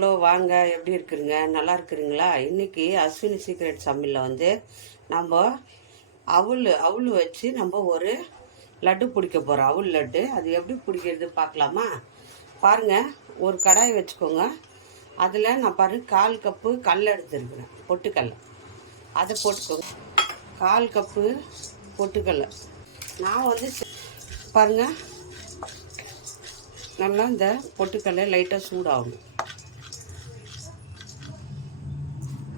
Hello வாங்க, எப்படி இருக்குறீங்க? நல்லா இருக்கிறீங்களா? இன்றைக்கி அஸ்வினி சீக்ரெட் சமையலில் வந்து நம்ம அவுள் வச்சு நம்ம ஒரு லட்டு பிடிக்க போகிறோம். அவுள் லட்டு. அது எப்படி பிடிக்கிறது பார்க்கலாமா? பாருங்கள், ஒரு கடாய் வச்சுக்கோங்க. அதில் நான் பாருங்கள் 1/4 கப்பு கடலை எடுத்துருக்குறேன், பொட்டுக்கடலை. அதை போட்டுக்கோங்க. 1/4 கப்பு பொட்டுக்கடலை. நான் வந்து பாருங்கள், நல்லா இந்த பொட்டுக்கடலை லைட்டாக சூடாகணும்.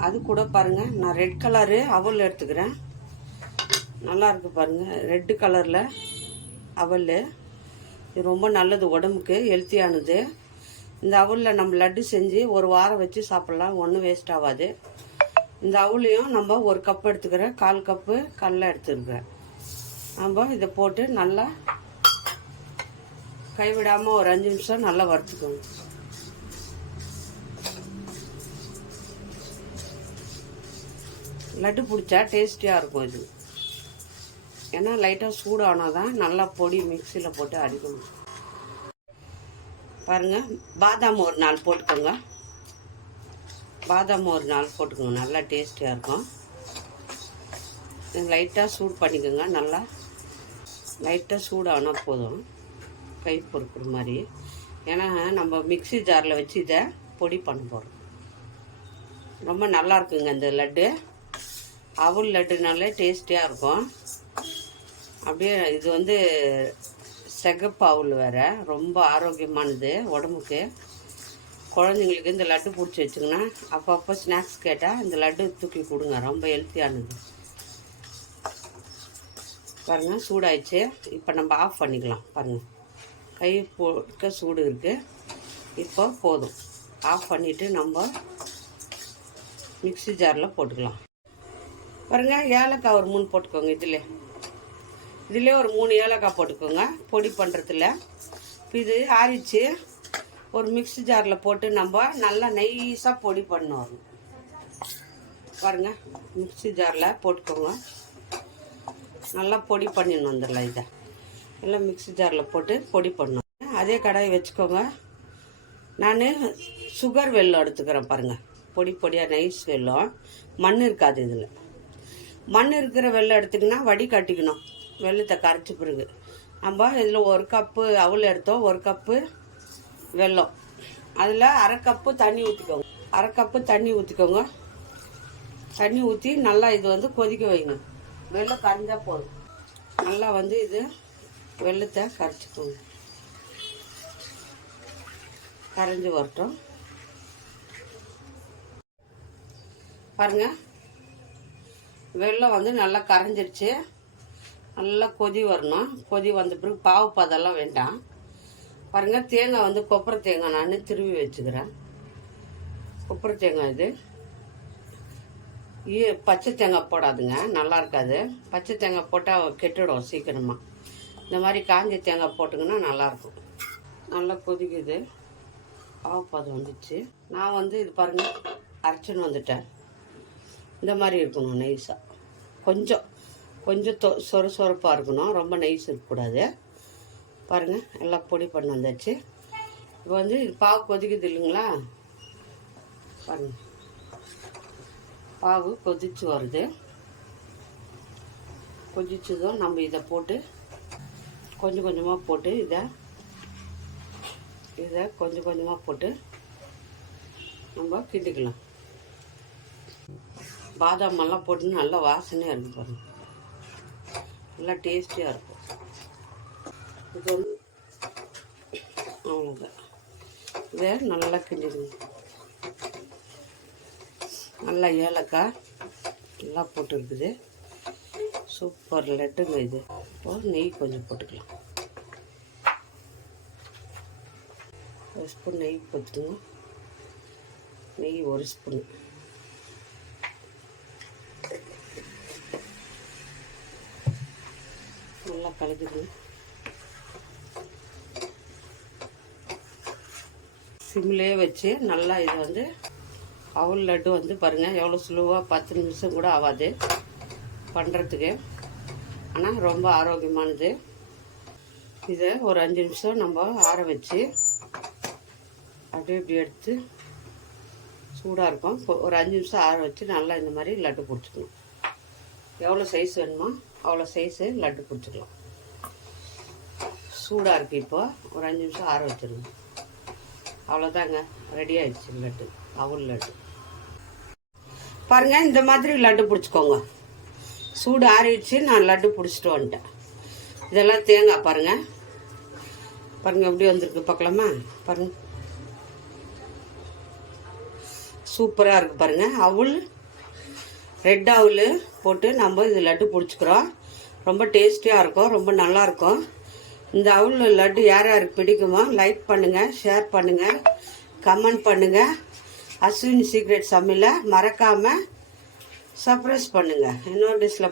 அது கூட பாருங்கள், நான் ரெட் கலரு அவல் எடுத்துக்கிறேன். நல்லா இருக்கு பாருங்கள், ரெட்டு கலரில் அவல். இது ரொம்ப நல்லது, உடம்புக்கு ஹெல்த்தியானது. இந்த அவலில் நம்ம லட்டு செஞ்சு ஒரு வாரம் வச்சு சாப்பிட்லாம், ஒன்றும் வேஸ்ட் ஆகாது. இந்த அவளையும் நம்ம ஒரு கப் எடுத்துக்கிறேன். 1/4 கப்பு கடலை எடுத்துருக்கிறேன். நம்ம இதை போட்டு நல்லா கைவிடாமல் ஒரு 5 நிமிஷம் நல்லா வறுத்துக்கோங்க. லட்டு பிடிச்சா டேஸ்டியாக இருக்கும் இது. ஏன்னா லைட்டாக சூடானால் தான் நல்லா பொடி மிக்சியில் போட்டு அடிக்கணும். பாருங்கள், பாதாம் ஒரு 4 போட்டுக்கோங்க. பாதாம் ஒரு 4 போட்டுக்கோங்க, நல்லா டேஸ்டியாக இருக்கும். லைட்டாக சூடு பண்ணிக்கோங்க. நல்லா லைட்டாக சூடானால் போதும், கை பொறுக்கிற மாதிரி. ஏன்னா நம்ம மிக்சி ஜாரில் வச்சு இதை பொடி பண்ண போகிறோம். ரொம்ப நல்லா இருக்குங்க இந்த லட்டு. அவல் லட்டுனாலே டேஸ்டியாக இருக்கும். அப்படியே இது வந்து சிகப்பு அவல் வேறு, ரொம்ப ஆரோக்கியமானது உடம்புக்கு. குழந்தைங்களுக்கு இந்த லட்டு பிடிச்சி வச்சுங்கன்னா அப்பப்போ ஸ்நாக்ஸ் கேட்டால் இந்த லட்டு தூக்கி கொடுங்க, ரொம்ப ஹெல்த்தியானது. பாருங்கள், சூடாயிடுச்சு. இப்போ நம்ம ஆஃப் பண்ணிக்கலாம். பாருங்கள், கை போக்க சூடு இருக்குது. இப்போ போதும். ஆஃப் பண்ணிவிட்டு நம்ம மிக்சி ஜாரில் போட்டுக்கலாம். பாருங்கள், ஏலக்காய் ஒரு 3 போட்டுக்கோங்க. இதில் ஒரு 3 ஏலக்காய் போட்டுக்கோங்க பொடி பண்ணுறதுல. இது ஆறிச்சு. ஒரு மிக்சி ஜாரில் போட்டு நம்ம நல்லா நைஸாக பொடி பண்ணணும். பாருங்கள், மிக்சி ஜாரில் போட்டுக்கோங்க. நல்லா பொடி பண்ணிடணும். வந்துடலாம். இதை எல்லாம் மிக்சி ஜாரில் போட்டு பொடி பண்ணணும். அதே கடாய் வச்சுக்கோங்க. நான் சுகர் வெல்லம் எடுத்துக்கிறேன். பாருங்கள், பொடி பொடியாக நைஸ் வெல்லம். மண் இருக்காது இதில். மண் இருக்கிற வெல்லம் எடுத்துக்கினா வடிகட்டிக்கணும். வெல்லத்தை கரைச்சி பிறகு நம்ம இதில் 1 கப்பு அவல் எடுத்தோம், 1 கப்பு வெல்லம். அதில் 1/2 கப்பு தண்ணி ஊற்றிக்கோங்க. 1/2 கப்பு தண்ணி ஊற்றிக்கோங்க. தண்ணி ஊற்றி நல்லா இது வந்து கொதிக்க வைங்க. வெல்லம் கரைஞ்சால் போதும். நல்லா வந்து இது வெல்லத்தை கரைச்சிக்கோங்க. கரைஞ்சி வரட்டும். பாருங்கள், வெல்லம் வந்து நல்லா கரைஞ்சிருச்சு. நல்லா கொதி வரணும். கொதி வந்த பிறகு பாவு பதெல்லாம் வேண்டாம். பாருங்கள், தேங்காய் வந்து கொப்பரை தேங்காய் நான் திருவி வச்சுக்கிறேன். கொப்பரை தேங்காய் இது. பச்சை தேங்காய் போடாதுங்க, நல்லா இருக்காது. பச்சை தேங்காய் போட்டால் கெட்டுடும் சீக்கிரமாக. இந்த மாதிரி காஞ்ச தேங்காய் போட்டுங்கன்னா நல்லாயிருக்கும். நல்லா கொதிக்குது. பாவு பதம் வந்துச்சு. நான் வந்து இது பாருங்கள், அரைச்சின்னு வந்துட்டேன். இந்த மாதிரி இருக்கணும் நைஸாக. கொஞ்சம் சொரப்பாக இருக்கணும், ரொம்ப நைஸ் இருக்கக்கூடாது. பாருங்கள், எல்லாம் பொடி பண்ணி வந்தாச்சு. இப்போ வந்து இது பாவு கொதிக்குது இல்லைங்களா? பாருங்கள், பாவு கொதிச்சு வருது. கொதிச்சதும் நம்ம இதை போட்டு கொஞ்சம் கொஞ்சமாக போட்டு இதை கொஞ்சம் கொஞ்சமாக போட்டு நம்ம கிண்டிக்கலாம். பாதாம் எல்லாம் போட்டு நல்லா வாசனையாக இருக்கும். பாருங்கள், நல்லா டேஸ்டியாக இருக்கும். இது வந்து அவ்வளோதான். இதை நல்லா கிண்டிடுங்க. நல்லா ஏலக்காய் எல்லாம் போட்டுருக்குது. சூப்பர் லட்டுங்க இது. இப்போது நெய் கொஞ்சம் போட்டுக்கலாம். 1 ஸ்பூன் நெய் போட்டுங்க. நெய் 1 ஸ்பூன். நல்லா கலக்குது. சிம்லே வச்சு நல்லா இது வந்து அவல் லட்டு வந்து பாருங்கள் எவ்வளோ ஸ்லோவாக 10 நிமிஷம் கூட ஆகாது பண்ணுறதுக்கு. ஆனால் ரொம்ப ஆரோக்கியமானது. இதை ஒரு 5 நிமிஷம் நம்ம ஆற வச்சு அப்படியே இப்படி எடுத்து சூடாக இருக்கும். ஒரு 5 நிமிஷம் ஆற வச்சு நல்லா இந்த மாதிரி லட்டு பிடிச்சிக்கணும். எவ்வளோ சைஸ் வேணுமோ அவ்வளோ சைஸு லட்டு பிடிச்சிக்கலாம். சூடாக இருக்குது. இப்போ ஒரு 5 நிமிஷம் ஆற வச்சுருங்க. அவ்வளோதாங்க, ரெடி ஆகிடுச்சு லட்டு, அவல் லட்டு. பாருங்கள், இந்த மாதிரி லட்டு பிடிச்சிக்கோங்க. சூடு ஆறிடுச்சு, நான் லட்டு பிடிச்சிட்டு வந்துட்டேன். இதெல்லாம் தேங்காய் பாருங்கள், பாருங்கள் எப்படி வந்திருக்கு பார்க்கலாமா? பாருங்கள், சூப்பராக இருக்குது பாருங்கள். அவல், ரெட் அவல் போட்டு நம்ம இது லட்டு பிடிச்சிக்கிறோம். ரொம்ப டேஸ்டியாக இருக்கும், ரொம்ப நல்லாயிருக்கும். இந்த அவல் லட்டு யார் யாருக்கு பிடிக்குமோ லைக் பண்ணுங்கள், ஷேர் பண்ணுங்கள், கமெண்ட் பண்ணுங்கள். அஸ்வின் சீக்ரெட் சமையலை மறக்காமல் சப்ஸ்கிரைப் பண்ணுங்கள். இன்னொரு டிஷ்ல